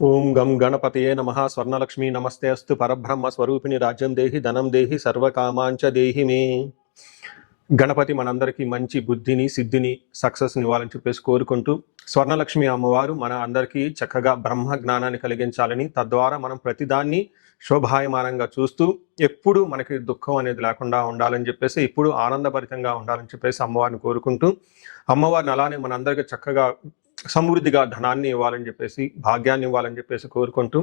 ఓం గం గణపతయే నమః. స్వర్ణలక్ష్మీ నమస్తే అస్తు. పరబ్రహ్మ స్వరూపిణి రాజ్యం దేహి ధనం దేహి సర్వకామాంచ దేహి మే. గణపతి మనందరికీ మంచి బుద్ధిని సిద్ధిని సక్సెస్ని ఇవ్వాలని చెప్పేసి కోరుకుంటూ, స్వర్ణలక్ష్మి అమ్మవారు మన అందరికీ చక్కగా బ్రహ్మ జ్ఞానాన్ని కలిగించాలని, తద్వారా మనం ప్రతిదాన్ని శోభాయమానంగా చూస్తూ ఎప్పుడు మనకి దుఃఖం అనేది లేకుండా ఉండాలని చెప్పేసి, ఇప్పుడు ఆనందభరితంగా ఉండాలని చెప్పేసి అమ్మవారిని కోరుకుంటూ, అమ్మవారిని అలానే మనందరికీ చక్కగా సమృద్ధిగా ధనాన్ని ఇవ్వాలని చెప్పేసి, భాగ్యాన్ని ఇవ్వాలని చెప్పేసి కోరుకుంటూ,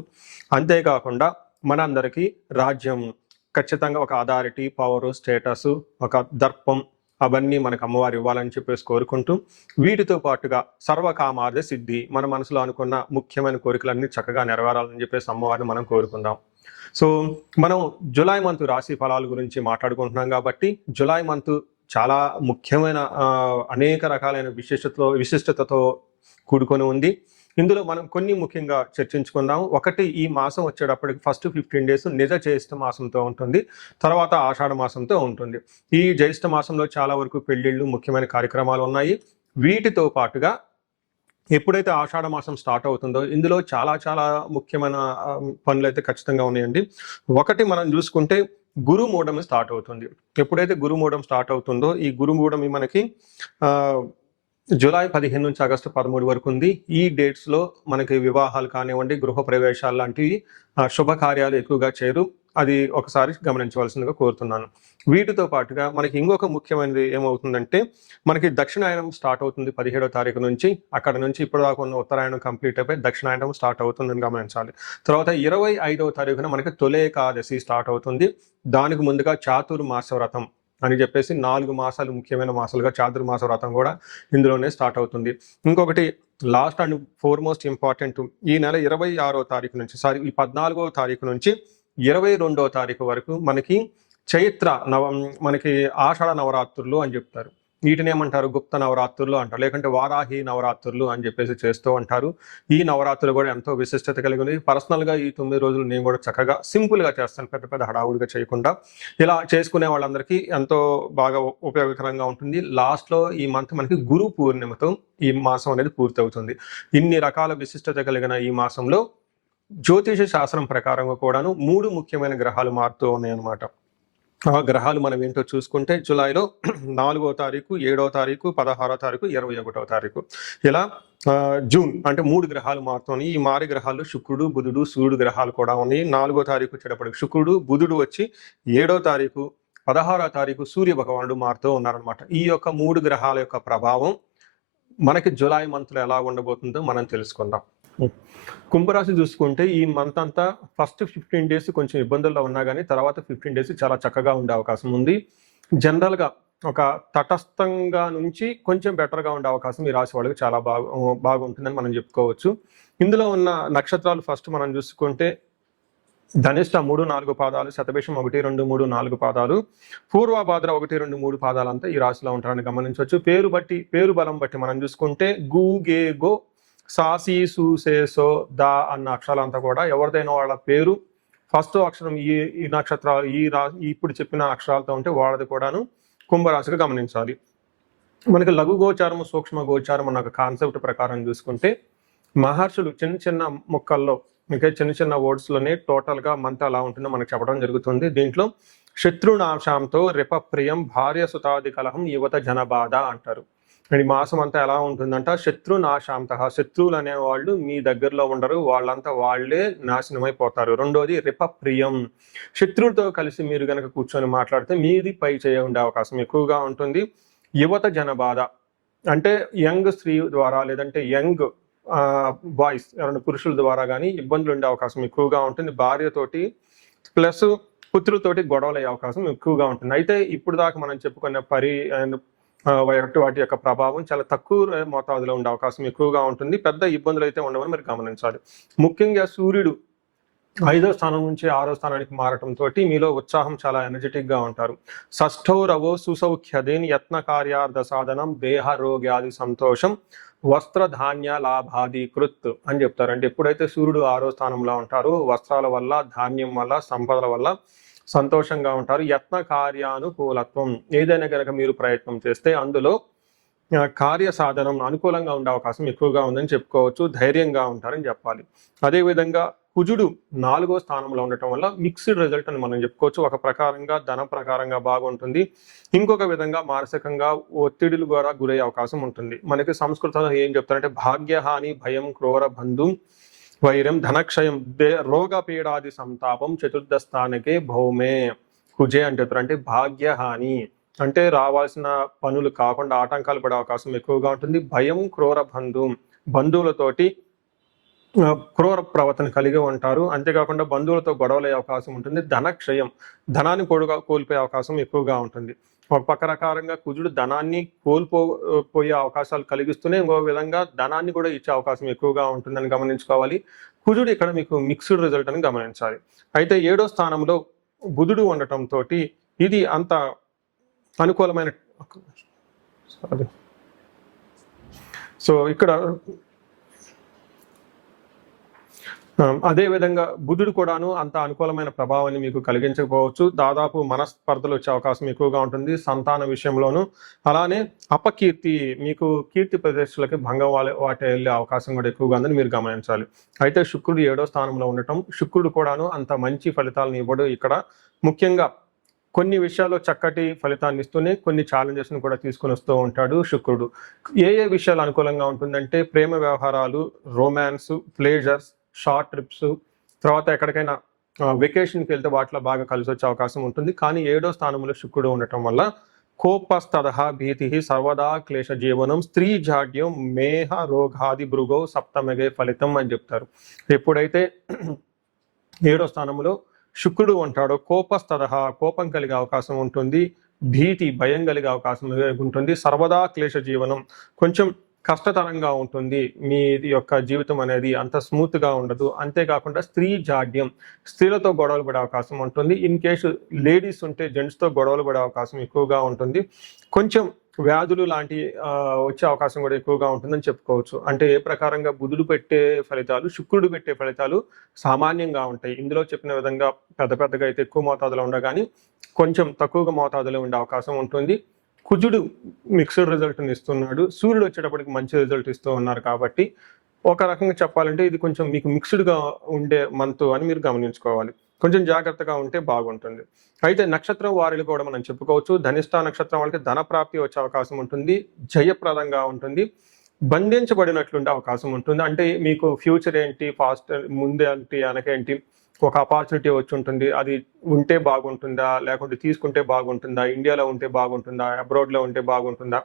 అంతేకాకుండా మనందరికీ రాజ్యం ఖచ్చితంగా ఒక అథారిటీ, పవరు, స్టేటస్, ఒక దర్పం అవన్నీ మనకు అమ్మవారు ఇవ్వాలని చెప్పేసి కోరుకుంటూ, వీటితో పాటుగా సర్వకామార్థ సిద్ధి, మన మనసులో అనుకున్న ముఖ్యమైన కోరికలన్నీ చక్కగా నెరవేరాలని చెప్పేసి అమ్మవారిని మనం కోరుకుందాం. సో మనం జులై మంత్ రాశి ఫలాల గురించి మాట్లాడుకుంటున్నాం కాబట్టి, జులై మంత్ చాలా ముఖ్యమైన అనేక రకాలైన విశిష్టతతో కూడుకొని ఉంది. ఇందులో మనం కొన్ని ముఖ్యంగా చర్చించుకుందాం. ఒకటి, ఈ మాసం వచ్చేటప్పటికి ఫస్ట్ 15 డేస్ నిజ జ్యేష్ఠ మాసంతో ఉంటుంది. తర్వాత ఆషాఢ మాసంతో ఉంటుంది. ఈ జ్యేష్ఠ మాసంలో చాలా వరకు పెళ్లిళ్ళు, ముఖ్యమైన కార్యక్రమాలు ఉన్నాయి. వీటితో పాటుగా ఎప్పుడైతే ఆషాఢ మాసం స్టార్ట్ అవుతుందో, ఇందులో చాలా చాలా ముఖ్యమైన పనులైతే ఖచ్చితంగా ఉన్నాయండి. ఒకటి మనం చూసుకుంటే గురుమూఢం స్టార్ట్ అవుతుంది. ఎప్పుడైతే గురుమూఢం స్టార్ట్ అవుతుందో, ఈ గురుమూఢమి మనకి జూలై 15 నుంచి ఆగస్టు 13 వరకు ఉంది. ఈ డేట్స్లో మనకి వివాహాలు కానివ్వండి, గృహ ప్రవేశాలు లాంటివి శుభకార్యాలు ఎక్కువగా చేయరు. అది ఒకసారి గమనించవలసిందిగా కోరుతున్నాను. వీటితో పాటుగా మనకి ఇంకొక ముఖ్యమైనది ఏమవుతుందంటే, మనకి దక్షిణాయనం స్టార్ట్ అవుతుంది 17వ తారీఖు నుంచి. అక్కడ నుంచి ఇప్పటిదాకా ఉన్న ఉత్తరాయణం కంప్లీట్ అయిపోయి దక్షిణాయనం స్టార్ట్ అవుతుందని గమనించాలి. తర్వాత 25వ తారీఖున మనకి తొలి ఏకాదశి స్టార్ట్ అవుతుంది. దానికి ముందుగా చాతుర్మాస వ్రతం అని చెప్పేసి 4 మాసాలు ముఖ్యమైన మాసాలుగా చాతుర్మాస వ్రతం కూడా ఇందులోనే స్టార్ట్ అవుతుంది. ఇంకొకటి లాస్ట్ అండ్ ఫోర్మోస్ట్ ఇంపార్టెంట్, ఈ నెల 26వ తారీఖు నుంచి ఈ 14వ తారీఖు నుంచి 22వ తారీఖు వరకు మనకి చైత్ర మనకి ఆషాఢ నవరాత్రులు అని చెప్తారు. వీటిని ఏమంటారు? గుప్త నవరాత్రులు అంటారు, లేకుంటే వారాహి నవరాత్రులు అని చెప్పేసి చేస్తూ ఉంటారు. ఈ నవరాత్రులు కూడా ఎంతో విశిష్టత కలిగి ఉంది. పర్సనల్గా ఈ 9 రోజులు నేను కూడా చక్కగా సింపుల్గా చేస్తాను, పెద్ద పెద్ద హడావుడిగా చేయకుండా. ఇలా చేసుకునే వాళ్ళందరికీ ఎంతో బాగా ఉపయోగకరంగా ఉంటుంది. లాస్ట్లో ఈ మంత్ మనకి గురు పూర్ణిమతో ఈ మాసం అనేది పూర్తి అవుతుంది. ఇన్ని రకాల విశిష్టత కలిగిన ఈ మాసంలో జ్యోతిష శాస్త్రం ప్రకారంగా కూడాను 3 ముఖ్యమైన గ్రహాలు మారుతూ ఉన్నాయి అన్నమాట. ఆ గ్రహాలు మనం ఏంటో చూసుకుంటే, జూలైలో 4వ తారీఖు, 7వ తారీఖు, 16వ తారీఖు, 21వ తారీఖు, ఇలా జూన్ అంటే 3 గ్రహాలు మారుతున్నాయి. ఈ మారి గ్రహాలు శుక్రుడు, బుధుడు, సూర్యుడు గ్రహాలు కూడా ఉన్నాయి. 4వ తారీఖు వచ్చేటప్పటికి శుక్రుడు, బుధుడు వచ్చి 7వ తారీఖు, 16వ తారీఖు సూర్య భగవానుడు మారుతూ ఉన్నారనమాట. ఈ యొక్క 3 గ్రహాల యొక్క ప్రభావం మనకి జూలై మంత్లో ఎలా ఉండబోతుందో మనం తెలుసుకుందాం. కుంభరాశి చూసుకుంటే, ఈ మంత్ అంతా ఫస్ట్ 15 డేస్ కొంచెం ఇబ్బందుల్లో ఉన్నా కానీ తర్వాత 15 డేస్ చాలా చక్కగా ఉండే అవకాశం ఉంది. జనరల్గా ఒక తటస్థంగా నుంచి కొంచెం బెటర్గా ఉండే అవకాశం ఈ రాశి వాళ్ళకి చాలా బాగుంటుందని మనం చెప్పుకోవచ్చు. ఇందులో ఉన్న నక్షత్రాలు ఫస్ట్ మనం చూసుకుంటే, ధనిష్ట 3, 4 పాదాలు, శతభిషం 1, 2, 3, 4 పాదాలు, పూర్వభాద్ర 1, 2, 3 పాదాలంతా ఈ రాశిలో ఉంటారని గమనించవచ్చు. పేరు బలం బట్టి మనం చూసుకుంటే, గు, గే, గో, సాసి, సూసే, సో, దా అన్న అక్షరాలంతా కూడా ఎవరిదైనా వాళ్ళ పేరు ఫస్ట్ అక్షరం ఈ నక్షత్రాలు ఇప్పుడు చెప్పిన అక్షరాలతో ఉంటే వాళ్ళది కూడాను కుంభరాశిగా గమనించాలి. మనకి లఘు గోచారం, సూక్ష్మ గోచారం అన్న ఒక కాన్సెప్ట్ ప్రకారం చూసుకుంటే, మహర్షులు చిన్న చిన్న ముక్కల్లో, ఇంకా చిన్న చిన్న వర్డ్స్లోనే టోటల్గా మంత్ అలా ఉంటుందో మనకు చెప్పడం జరుగుతుంది. దీంట్లో శత్రునాశాంతో రిపప్రియం భార్య సుతాది కలహం యువత జనబాధ అంటారు. ఈ మాసం అంతా ఎలా ఉంటుందంట, శత్రునాశాంత, శత్రువులు అనేవాళ్ళు మీ దగ్గరలో ఉండరు, వాళ్ళంతా వాళ్ళే నాశనమైపోతారు. రెండోది రిపప్రియం, శత్రువులతో కలిసి మీరు కనుక కూర్చొని మాట్లాడితే మీది పై చేయ ఉండే అవకాశం ఎక్కువగా ఉంటుంది. యువత జనబాధ అంటే యంగ్ స్త్రీ ద్వారా, లేదంటే యంగ్ బాయ్స్ ఎవరైనా పురుషుల ద్వారా కానీ ఇబ్బందులు ఉండే అవకాశం ఎక్కువగా ఉంటుంది. భార్యతోటి ప్లస్ పుత్రులతోటి గొడవలు అయ్యే అవకాశం ఎక్కువగా ఉంటుంది. అయితే ఇప్పుడు దాకా మనం చెప్పుకున్న వాటి యొక్క ప్రభావం చాలా తక్కువ మోతాదులో ఉండే అవకాశం ఎక్కువగా ఉంటుంది. పెద్ద ఇబ్బందులు అయితే ఉండవని మీరు గమనించాలి. ముఖ్యంగా సూర్యుడు 5వ స్థానం నుంచి 6వ స్థానానికి మారటంతో మీలో ఉత్సాహం, చాలా ఎనర్జెటిక్గా ఉంటారు. షష్ఠో రవో సుసౌఖ్యదేన్ యత్న కార్యార్థ సాధనం దేహ రోగ్యాది సంతోషం వస్త్రధాన్య లాభాది కృత్ అని చెప్తారు. అంటే ఎప్పుడైతే సూర్యుడు 6వ స్థానంలో ఉంటారో వస్త్రాల వల్ల, ధాన్యం వల్ల, సంపదల వల్ల సంతోషంగా ఉంటారు. యత్న కార్యానుకూలత్వం, ఏదైనా కనుక మీరు ప్రయత్నం చేస్తే అందులో కార్య సాధనం అనుకూలంగా ఉండే అవకాశం ఎక్కువగా ఉందని చెప్పుకోవచ్చు. ధైర్యంగా ఉంటారని చెప్పాలి. అదేవిధంగా కుజుడు 4వ స్థానంలో ఉండటం వల్ల మిక్స్డ్ రిజల్ట్ అని మనం చెప్పుకోవచ్చు. ఒక ప్రకారంగా ధనం ప్రకారంగా బాగుంటుంది. ఇంకొక విధంగా మానసికంగా ఒత్తిడిలు కూడా గురయ్యే అవకాశం ఉంటుంది. మనకి సంస్కృతంలో ఏం చెప్తారంటే భాగ్యహాని భయం క్రూర బంధు వైరం ధనక్షయం రోగ పీడాది సంతాపం చతుర్థ స్థానకే భౌమే కుజే అని చెప్తారు. అంటే భాగ్యహాని అంటే రావాల్సిన పనులు కాకుండా ఆటంకాలు పడే అవకాశం ఎక్కువగా ఉంటుంది. భయం క్రూర బంధువులతోటి క్రూర ప్రవర్తన కలిగి ఉంటారు. అంతేకాకుండా బంధువులతో గొడవలయ్యే అవకాశం ఉంటుంది. ధనక్షయం ధనాన్ని కోల్పోయే అవకాశం ఎక్కువగా ఉంటుంది. ఒక పక్క రకారంగా కుజుడు ధనాన్ని కోల్పోయే అవకాశాలు కలిగిస్తూనే ఇంకో విధంగా ధనాన్ని కూడా ఇచ్చే అవకాశం ఎక్కువగా ఉంటుందని గమనించుకోవాలి. కుజుడు ఇక్కడ మీకు మిక్స్డ్ రిజల్ట్ అని గమనించాలి. అయితే 7వ స్థానంలో బుధుడు ఉండటంతో ఇది అంత అనుకూలమైన సో ఇక్కడ అదేవిధంగా బుధుడు కూడాను అంత అనుకూలమైన ప్రభావాన్ని మీకు కలిగించకపోవచ్చు. దాదాపు మనస్పర్ధలు వచ్చే అవకాశం ఎక్కువగా ఉంటుంది సంతాన విషయంలోనూ. అలానే అపకీర్తి మీకు కీర్తి ప్రతిష్టలకి భంగం వాటి వెళ్ళే అవకాశం కూడా ఎక్కువగా ఉందని మీరు గమనించాలి. అయితే శుక్రుడు 7వ స్థానంలో ఉండటం శుక్రుడు కూడాను అంత మంచి ఫలితాలను ఇవ్వడు. ఇక్కడ ముఖ్యంగా కొన్ని విషయాల్లో చక్కటి ఫలితాన్ని ఇస్తూనే కొన్ని ఛాలెంజెస్ను కూడా తీసుకుని వస్తూ ఉంటాడు శుక్రుడు. ఏ విషయాలు అనుకూలంగా ఉంటుందంటే ప్రేమ వ్యవహారాలు, రొమాన్స్, ప్లేజర్స్, షార్ట్ ట్రిప్స్, తర్వాత ఎక్కడికైనా వెకేషన్కి వెళ్తే వాటిలో బాగా కలిసి వచ్చే అవకాశం ఉంటుంది. కానీ 7వ స్థానంలో శుక్రుడు ఉండటం వల్ల కోపస్తదహ భీతి సర్వదా క్లేశ జీవనం స్త్రీ జాడ్యం మేహ రోగాది భృగో సప్తమగే ఫలితం అని చెప్తారు. ఎప్పుడైతే 7వ స్థానంలో శుక్రుడు ఉంటాడో కోపస్తదహ కోపం కలిగే అవకాశం ఉంటుంది. భీతి భయం కలిగే అవకాశం ఉంటుంది. సర్వదా క్లేశ జీవనం కొంచెం కష్టతరంగా ఉంటుంది. మీ యొక్క జీవితం అనేది అంత స్మూత్గా ఉండదు. అంతేకాకుండా స్త్రీ జాడ్యం స్త్రీలతో గొడవలు పడే అవకాశం ఉంటుంది. ఇన్ కేసు లేడీస్ ఉంటే జెంట్స్తో గొడవలు పడే అవకాశం ఎక్కువగా ఉంటుంది. కొంచెం వ్యాధులు లాంటి వచ్చే అవకాశం కూడా ఎక్కువగా ఉంటుందని చెప్పుకోవచ్చు. అంటే ఏ ప్రకారంగా బుధుడు పెట్టే ఫలితాలు శుక్రుడు పెట్టే ఫలితాలు సామాన్యంగా ఉంటాయి. ఇందులో చెప్పిన విధంగా పెద్దగా అయితే ఎక్కువ మోతాదులో ఉండగాని కొంచెం తక్కువగా మోతాదులో ఉండే అవకాశం ఉంటుంది. కుజుడు మిక్స్డ్ రిజల్ట్ని ఇస్తున్నాడు. సూర్యుడు వచ్చేటప్పటికి మంచి రిజల్ట్ ఇస్తూ ఉన్నారు. కాబట్టి ఒక రకంగా చెప్పాలంటే ఇది కొంచెం మీకు మిక్స్డ్గా ఉండే మంత్ అని మీరు గమనించుకోవాలి. కొంచెం జాగ్రత్తగా ఉంటే బాగుంటుంది. అయితే నక్షత్రం వారిని కూడా మనం చెప్పుకోవచ్చు. ధనిష్ట నక్షత్రం వాళ్ళకి ధన ప్రాప్తి వచ్చే అవకాశం ఉంటుంది. జయప్రదంగా ఉంటుంది. బంధించబడినట్లుండే అవకాశం ఉంటుంది. అంటే మీకు ఫ్యూచర్ ఏంటి, ఫాస్ట్ ముందే ఏంటి, వెనకేంటి, ఒక ఆపర్చునిటీ వచ్చి ఉంటుంది. అది ఉంటే బాగుంటుందా, లేకుంటే తీసుకుంటే బాగుంటుందా, ఇండియాలో ఉంటే బాగుంటుందా, అబ్రాడ్లో ఉంటే బాగుంటుందా,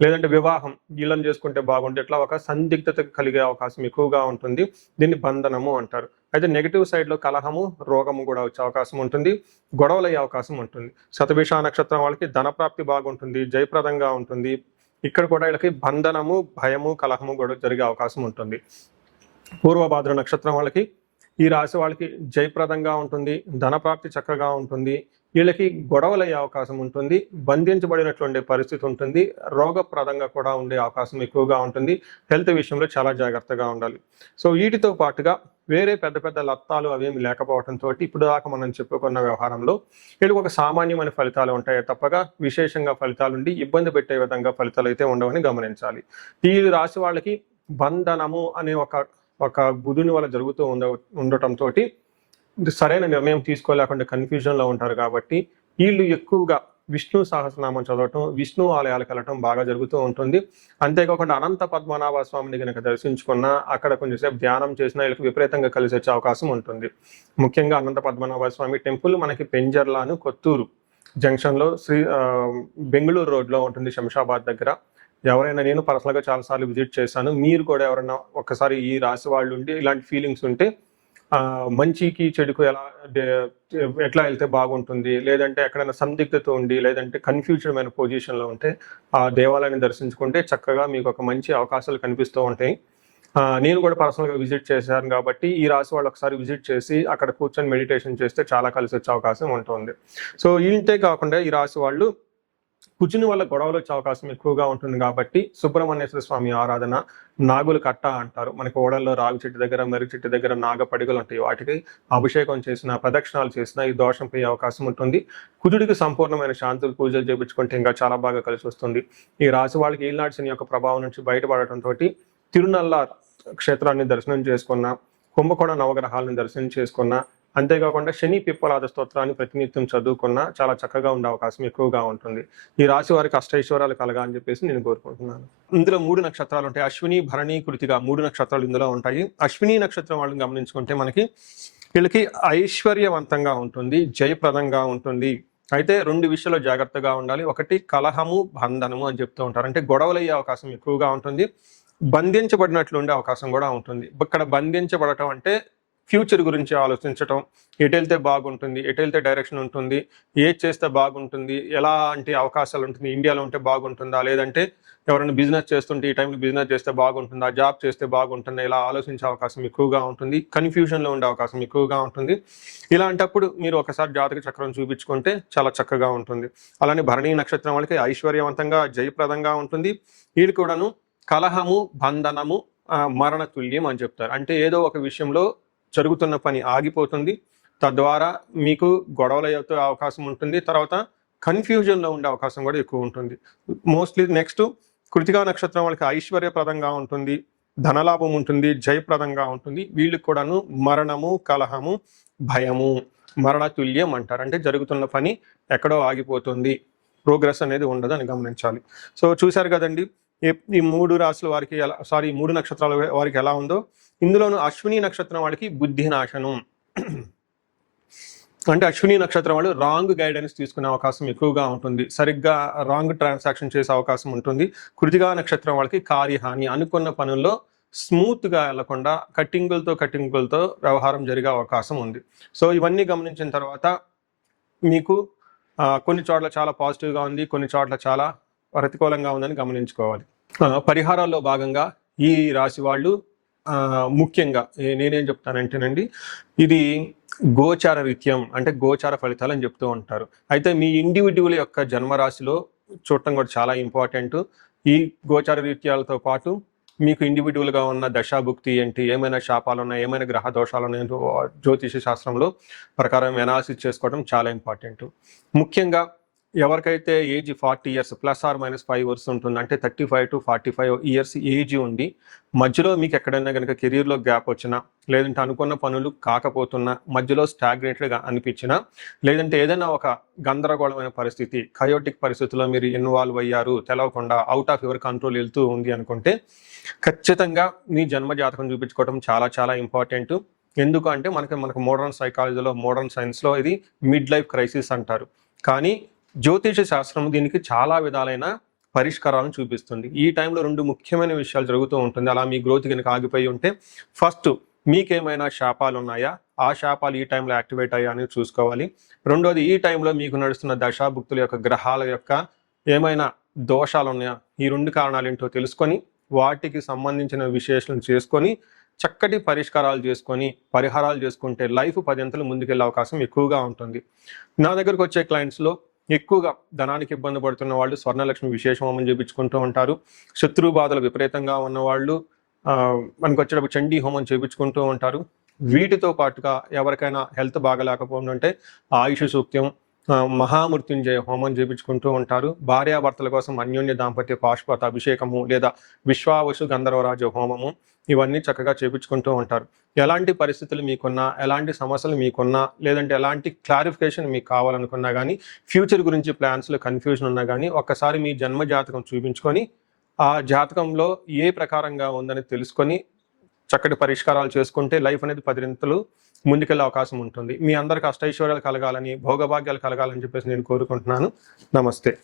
లేదంటే వివాహం వీళ్ళని చేసుకుంటే బాగుంటుంది, ఇట్లా ఒక సందిగ్ధత కలిగే అవకాశం ఎక్కువగా ఉంటుంది. దీన్ని బంధనము అంటారు. అయితే నెగిటివ్ సైడ్లో కలహము, రోగము కూడా వచ్చే అవకాశం ఉంటుంది. గొడవలు అయ్యే అవకాశం ఉంటుంది. శతభిష నక్షత్రం వాళ్ళకి ధనప్రాప్తి బాగుంటుంది, జయప్రదంగా ఉంటుంది. ఇక్కడ కూడా వీళ్ళకి బంధనము, భయము, కలహము కూడా జరిగే అవకాశం ఉంటుంది. పూర్వభాద్ర నక్షత్రం వాళ్ళకి ఈ రాశి వాళ్ళకి జయప్రదంగా ఉంటుంది. ధనప్రాప్తి చక్కగా ఉంటుంది. వీళ్ళకి గొడవలు అయ్యే అవకాశం ఉంటుంది. బంధించబడినట్లు ఉండే పరిస్థితి ఉంటుంది. రోగప్రదంగా కూడా ఉండే అవకాశం ఎక్కువగా ఉంటుంది. హెల్త్ విషయంలో చాలా జాగ్రత్తగా ఉండాలి. సో వీటితో పాటుగా వేరే పెద్ద లత్తాలు అవేమి లేకపోవడంతో ఇప్పుడు దాకా మనం చెప్పుకున్న వ్యవహారంలో వీళ్ళకి ఒక సామాన్యమైన ఫలితాలు ఉంటాయి తప్పగా విశేషంగా ఫలితాలు ఉండి ఇబ్బంది పెట్టే విధంగా ఫలితాలు అయితే ఉండవని గమనించాలి. ఈ రాశి వాళ్ళకి బంధనము అనే ఒక బుధుని వల్ల జరుగుతూ ఉండటంతో సరైన నిర్ణయం తీసుకోలేకుండా కన్ఫ్యూజన్లో ఉంటారు. కాబట్టి వీళ్ళు ఎక్కువగా విష్ణు సహస్రనామం చదవటం, విష్ణు ఆలయాలకు వెళ్ళటం బాగా జరుగుతూ ఉంటుంది. అంతేకాకుండా అనంత పద్మనాభ స్వామిని కనుక దర్శించుకున్నా, అక్కడ కొంచెంసేపు ధ్యానం చేసినా వీళ్ళకి విపరీతంగా కలిసి వచ్చే అవకాశం ఉంటుంది. ముఖ్యంగా అనంత పద్మనాభ స్వామి టెంపుల్ మనకి పెంజర్లాను కొత్తూరు జంక్షన్లో బెంగళూరు రోడ్లో ఉంటుంది, శంషాబాద్ దగ్గర. ఎవరైనా నేను పర్సనల్గా చాలాసార్లు విజిట్ చేశాను. మీరు కూడా ఎవరైనా ఒక్కసారి ఈ రాశి వాళ్ళు ఉండి ఇలాంటి ఫీలింగ్స్ ఉంటే మంచికి చెడుకు ఎట్లా వెళ్తే బాగుంటుంది, లేదంటే ఎక్కడైనా సందిగ్ధత ఉండి లేదంటే కన్ఫ్యూజన్ పొజిషన్లో ఉంటే ఆ దేవాలయాన్ని దర్శించుకుంటే చక్కగా మీకు ఒక మంచి అవకాశాలు కనిపిస్తూ ఉంటాయి. నేను కూడా పర్సనల్గా విజిట్ చేశాను కాబట్టి ఈ రాశి వాళ్ళు ఒకసారి విజిట్ చేసి అక్కడ కూర్చొని మెడిటేషన్ చేస్తే చాలా కలిసి వచ్చే అవకాశం ఉంటుంది. సో ఇంతే కాకుండా ఈ రాశి వాళ్ళు కుజుని వల్ల గొడవలు వచ్చే అవకాశం ఎక్కువగా ఉంటుంది కాబట్టి సుబ్రహ్మణ్యేశ్వర స్వామి ఆరాధన, నాగులు కట్ట అంటారు. మనకి ఓడల్లో రావి చెట్టు దగ్గర, మర్రి చెట్టు దగ్గర నాగ పడిగలు ఉంటాయి. వాటికి అభిషేకం చేసినా, ప్రదక్షిణాలు చేసినా ఈ దోషం పోయే అవకాశం ఉంటుంది. కుజుడికి సంపూర్ణమైన శాంతులు పూజలు చేయించుకుంటే ఇంకా చాలా బాగా కలిసి వస్తుంది. ఈ రాశి వాళ్ళకి ఈనాటి శని యొక్క ప్రభావం నుంచి బయటపడటంతో తిరునల్ల క్షేత్రాన్ని దర్శనం చేసుకున్న, కుంభకోణ నవగ్రహాలను దర్శనం చేసుకున్న, అంతేకాకుండా శని పిప్పలాద స్తోత్రాన్ని ప్రతినిత్యం చదువుకున్నా చాలా చక్కగా ఉండే అవకాశం ఎక్కువగా ఉంటుంది. ఈ రాశి వారికి అష్టైశ్వర్యాలు కలగా అని చెప్పేసి నేను కోరుకుంటున్నాను. ఇందులో 3 నక్షత్రాలు ఉంటాయి. అశ్విని, భరణి, కృతిక 3 నక్షత్రాలు ఇందులో ఉంటాయి. అశ్విని నక్షత్రం వాళ్ళని గమనించుకుంటే మనకి వీళ్ళకి ఐశ్వర్యవంతంగా ఉంటుంది, జయప్రదంగా ఉంటుంది. అయితే 2 విషయాల్లో జాగ్రత్తగా ఉండాలి. ఒకటి కలహము, బంధనము అని చెప్తూ ఉంటారు. అంటే గొడవలు అయ్యే అవకాశం ఎక్కువగా ఉంటుంది. బంధించబడినట్లు ఉండే అవకాశం కూడా ఉంటుంది. ఇక్కడ బంధించబడటం అంటే ఫ్యూచర్ గురించి ఆలోచించటం, ఎటు వెళ్తే బాగుంటుంది, ఎటు వెళ్తే డైరెక్షన్ ఉంటుంది, ఏది చేస్తే బాగుంటుంది, ఎలాంటి అవకాశాలు ఉంటుంది, ఇండియాలో ఉంటే బాగుంటుందా, లేదంటే ఎవరైనా బిజినెస్ చేస్తుంటే ఈ టైంలో బిజినెస్ చేస్తే బాగుంటుందా, జాబ్ చేస్తే బాగుంటుందా, ఇలా ఆలోచించే అవకాశం ఎక్కువగా ఉంటుంది. కన్ఫ్యూజన్లో ఉండే అవకాశం ఎక్కువగా ఉంటుంది. ఇలాంటప్పుడు మీరు ఒకసారి జాతక చక్రం చూపించుకుంటే చాలా చక్కగా ఉంటుంది. అలానే భరణి నక్షత్రం వాళ్ళకి ఐశ్వర్యవంతంగా, జయప్రదంగా ఉంటుంది. వీళ్ళు కూడాను కలహము, బంధనము, మరణ తుల్యం అని చెప్తారు. అంటే ఏదో ఒక విషయంలో జరుగుతున్న పని ఆగిపోతుంది. తద్వారా మీకు గొడవలు అయ్యే అవకాశం ఉంటుంది. తర్వాత కన్ఫ్యూజన్లో ఉండే అవకాశం కూడా ఎక్కువ ఉంటుంది. మోస్ట్లీ నెక్స్ట్ కృతికా నక్షత్రం వాళ్ళకి ఐశ్వర్యప్రదంగా ఉంటుంది, ధనలాభం ఉంటుంది, జయప్రదంగా ఉంటుంది. వీళ్ళకి కూడాను మరణము, కలహము, భయము, మరణ తుల్యం అంటారు. అంటే జరుగుతున్న పని ఎక్కడో ఆగిపోతుంది, ప్రోగ్రెస్ అనేది ఉండదు అని గమనించాలి. సో చూశారు కదండి ఈ 3 రాశుల వారికి ఈ 3 నక్షత్రాల వారికి ఎలా ఉందో. ఇందులోనూ అశ్విని నక్షత్రం వాళ్ళకి బుద్ధి నాశనం. అంటే అశ్విని నక్షత్రం వాళ్ళు రాంగ్ గైడెన్స్ తీసుకునే అవకాశం ఎక్కువగా ఉంటుంది. సరిగ్గా రాంగ్ ట్రాన్సాక్షన్ చేసే అవకాశం ఉంటుంది. కృతికా నక్షత్రం వాళ్ళకి కార్యహాని, అనుకున్న పనుల్లో స్మూత్గా వెళ్లకుండా కట్టింగులతో వ్యవహారం జరిగే అవకాశం ఉంది. సో ఇవన్నీ గమనించిన తర్వాత మీకు కొన్ని చోట్ల చాలా పాజిటివ్గా ఉంది, కొన్ని చోట్ల చాలా ప్రతికూలంగా ఉందని గమనించుకోవాలి. పరిహారాల్లో భాగంగా ఈ రాశి వాళ్ళు ముఖ్యంగా నేనేం చెప్తానంటేనండి, ఇది గోచార రీత్యం, అంటే గోచార ఫలితాలు అని చెప్తూ ఉంటారు. అయితే మీ ఇండివిడ్యువల్ యొక్క జన్మరాశిలో చూడటం కూడా చాలా ఇంపార్టెంట్. ఈ గోచార రీత్యాలతో పాటు మీకు ఇండివిడ్యువల్గా ఉన్న దశాభుక్తి ఏంటి, ఏమైనా శాపాలు ఉన్నాయి, ఏమైనా గ్రహ దోషాలు ఉన్నాయో జ్యోతిష శాస్త్రంలో ప్రకారం ఎనాలిసిస్ చేసుకోవడం చాలా ఇంపార్టెంట్. ముఖ్యంగా ఎవరికైతే ఏజ్ 40 years +or-5 years ఉంటుంది, అంటే 35 to 45 years ఏజ్ ఉండి మధ్యలో మీకు ఎక్కడైనా కనుక కెరీర్లో గ్యాప్ వచ్చినా, లేదంటే అనుకున్న పనులు కాకపోతున్నా, మధ్యలో స్టాగ్నేట్గా అనిపించినా, లేదంటే ఏదైనా ఒక గందరగోళమైన పరిస్థితి, కయోటిక్ పరిస్థితుల్లో మీరు ఇన్వాల్వ్ అయ్యారు, తెలవకుండా అవుట్ ఆఫ్ యువర్ కంట్రోల్ వెళ్తూ ఉంది అనుకుంటే ఖచ్చితంగా మీ జన్మ జాతకం చూపించుకోవడం చాలా చాలా ఇంపార్టెంట్. ఎందుకు అంటే మనకు మోడర్న్ సైకాలజీలో, మోడర్న్ సైన్స్లో ఇది మిడ్ లైఫ్ క్రైసిస్ అంటారు. కానీ జ్యోతిష శాస్త్రం దీనికి చాలా విధాలైన పరిష్కారాలను చూపిస్తుంది. ఈ టైంలో 2 ముఖ్యమైన విషయాలు జరుగుతూ ఉంటుంది. అలా మీ గ్రోత్ కనుక ఆగిపోయి ఉంటే, ఫస్ట్ మీకేమైనా శాపాలు ఉన్నాయా, ఆ శాపాలు ఈ టైంలో యాక్టివేట్ అయ్యా అని చూసుకోవాలి. రెండోది, ఈ టైంలో మీకు నడుస్తున్న దశాభుక్తుల యొక్క గ్రహాల యొక్క ఏమైనా దోషాలు ఉన్నాయా, ఈ 2 కారణాలు ఏంటో తెలుసుకొని వాటికి సంబంధించిన విశ్లేషణ చేసుకొని చక్కటి పరిష్కారాలు చేసుకొని పరిహారాలు చేసుకుంటే లైఫ్ 10 అంతలు ముందుకెళ్ళే అవకాశం ఎక్కువగా ఉంటుంది. నా దగ్గరకు వచ్చే క్లయింట్స్లో ఎక్కువగా ధనానికి ఇబ్బంది పడుతున్న వాళ్ళు స్వర్ణలక్ష్మి విశేష హోమం చేయించుకుంటూ ఉంటారు. శత్రు బాధలు విపరీతంగా ఉన్నవాళ్ళు మనకు వచ్చేటప్పుడు చండీ హోమం చేయించుకుంటూ ఉంటారు. వీటితో పాటుగా ఎవరికైనా హెల్త్ బాగలేకపోతుంటే ఆయుష సూక్తం, మహామృత్యుంజయ హోమం చేయించుకుంటూ ఉంటారు. భార్యాభర్తల కోసం అన్యోన్య దాంపత్య పాశుపత అభిషేకము లేదా విశ్వావసు గంధర్వరాజ హోమము ఇవన్నీ చక్కగా చేయించుకుంటూ ఉంటారు. ఎలాంటి పరిస్థితులు మీకున్నా, ఎలాంటి సమస్యలు మీకున్నా, లేదంటే ఎలాంటి క్లారిఫికేషన్ మీకు కావాలనుకున్నా కానీ, ఫ్యూచర్ గురించి ప్లాన్స్లో కన్ఫ్యూజన్ ఉన్నా కానీ, ఒక్కసారి మీ జన్మ జాతకం చూపించుకొని ఆ జాతకంలో ఏ ప్రకారంగా ఉందని తెలుసుకొని చక్కటి పరిష్కారాలు చేసుకుంటే లైఫ్ అనేది 10 రెట్లు ముందుకెళ్ళే అవకాశం ఉంటుంది. మీ అందరికీ అష్టైశ్వర్యాలు కలగాలని, భోగభాగ్యాలు కలగాలని చెప్పేసి నేను కోరుకుంటున్నాను. నమస్తే.